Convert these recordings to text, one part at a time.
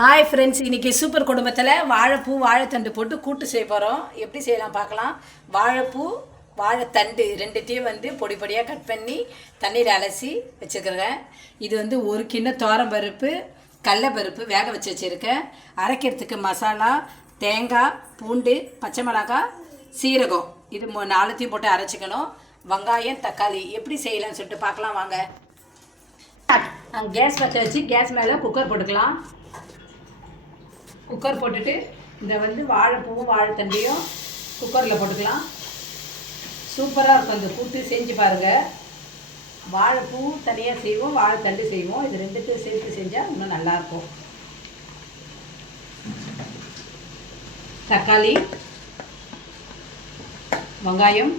Hi friends இன்னைக்கு super குடும்பத்தில் வாழைப்பூ வாழைத்தண்டு போட்டு கூட்டு செய்ய போகிறோம் எப்படி செய்யலாம் பார்க்கலாம். வாழைப்பூ வாழைத்தண்டு ரெண்டுத்தையும் வந்து பொடி பொடியாக கட் பண்ணி தண்ணீர் அலசி வச்சுக்கிறேன். இது வந்து ஒரு கிண்ண தோரம்பருப்பு கடலப்பருப்பு வேக வச்சு வச்சுருக்கேன். அரைக்கிறதுக்கு மசாலா தேங்காய் பூண்டு பச்சை மிளகாய் சீரகம். இது மூ நாலுத்தையும் போட்டு அரைச்சிக்கணும். வெங்காயம் தக்காளி எப்படி செய்யலாம்னு சொல்லிட்டு பார்க்கலாம் வாங்க. கேஸ் பற்ற வச்சு கேஸ் மேலே குக்கர் போட்டுக்கலாம். குக்கர் போட்டுட்டு இந்த வந்து வாழைப்பூவும் வாழைத்தண்டையும் குக்கரில் போட்டுக்கலாம். சூப்பராக இருக்கும் இந்த கூட்டு செஞ்சு பாருங்கள் வாழைப்பூ தனியாக செய்வோம் வாழைத்தண்டு செய்வோம். இது ரெண்டுத்தையும் சேர்த்து செஞ்சால் இன்னும் நல்லாயிருக்கும். தக்காளி வெங்காயம்.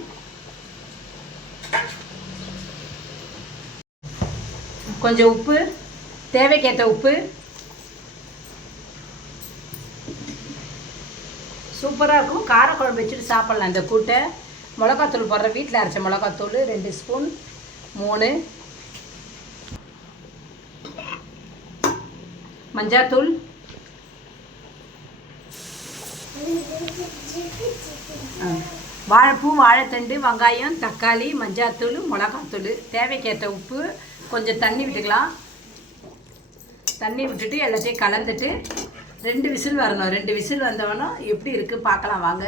கொஞ்சம் உப்பு தேவைக்கேற்ற உப்பு. சூப்பராக இருக்கும். காரக்குழம்பு வச்சுட்டு சாப்பிட்லாம். இந்த கூட்டை மிளகாத்தூள் போடுற வீட்டில் அரைச்ச மிளகாத்தூள் ரெண்டு ஸ்பூன் மூணு. மஞ்சாத்தூள். வாழைப்பூ வாழைத்தண்டு வெங்காயம் தக்காளி மஞ்சாத்தூள் மிளகாத்தூள். தேவைக்கேற்ற உப்பு. கொஞ்சம் தண்ணி விட்டுக்கலாம். தண்ணி விட்டுட்டு எல்லாத்தையும் கலந்துட்டு ரெண்டு விசில் வரணும். ரெண்டு விசில் வந்தவனும் எப்படி இருக்குது பார்க்கலாம் வாங்க.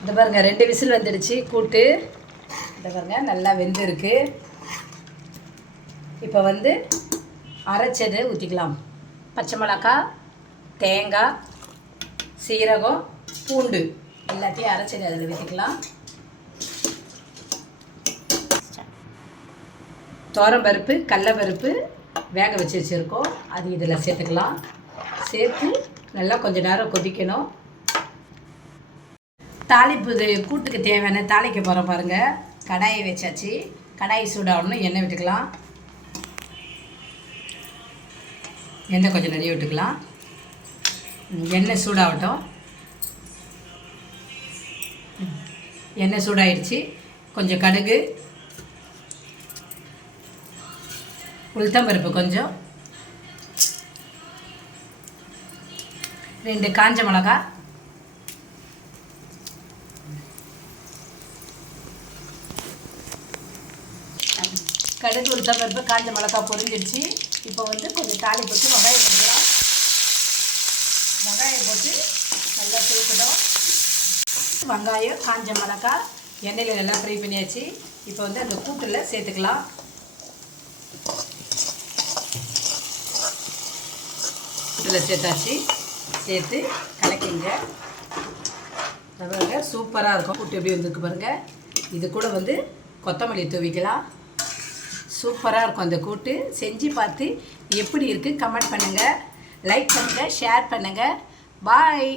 இந்த பாருங்க ரெண்டு விசில் வந்துடுச்சு கூட்டு. இந்த பாருங்க நல்லா வெந்திருக்கு. இப்போ வந்து அரைச்சதை ஊற்றிக்கலாம் பச்சை மிளகா தேங்காய் சீரகம் பூண்டு எல்லாத்தையும் அரைச்சது அதில் ஊற்றிக்கலாம் பருப்பு கடலப்பருப்பு வேக வச்சு வச்சுருக்கோம். அது இதில் சேர்த்துக்கலாம். சேர்த்து நல்லா கொஞ்சம் நேரம் கொதிக்கணும். தாளிப்பு இது கூட்டுக்கு தேவையான தாளிக்க போகிறோம் பாருங்கள் கடாயை வச்சாச்சு. கடாயை சூடாகணும் எண்ணெய் விட்டுக்கலாம். எண்ணெய் கொஞ்சம் நிறைய விட்டுக்கலாம். எண்ணெய் சூடாகட்டும். எண்ணெய் சூடாயிடுச்சு. கொஞ்சம் கடுகு. உளுத்தம்பருப்பு கொஞ்சம். ரெண்டு காஞ்ச மிளகா. கடுகு உளுத்தம்பருப்பு காஞ்ச மிளகா பொரிஞ்சிடுச்சு. இப்போ வந்து கொஞ்சம் தாலி போட்டு வெங்காயம் போட்டுக்கலாம். வெங்காயம் போட்டு நல்லா சேர்க்கணும் வெங்காயம் காஞ்ச மிளகா எண்ணெயில் நல்லா ஃப்ரை பண்ணியாச்சு. இப்போ வந்து அந்த கூட்டில் சேர்த்துக்கலாம். இதில் சேர்த்தாச்சு. சேர்த்து கலக்கிங்க. பாருங்க சூப்பராக இருக்கும். கூட்டு எப்படி வந்திருக்கு பாருங்கள் இது கூட வந்து கொத்தமல்லி தூவிக்கலாம். சூப்பராக இருக்கும் அந்த கூட்டு. செஞ்சு பார்த்து எப்படி இருக்குது கமெண்ட் பண்ணுங்கள் லைக் பண்ணுங்கள் ஷேர் பண்ணுங்கள் பாய்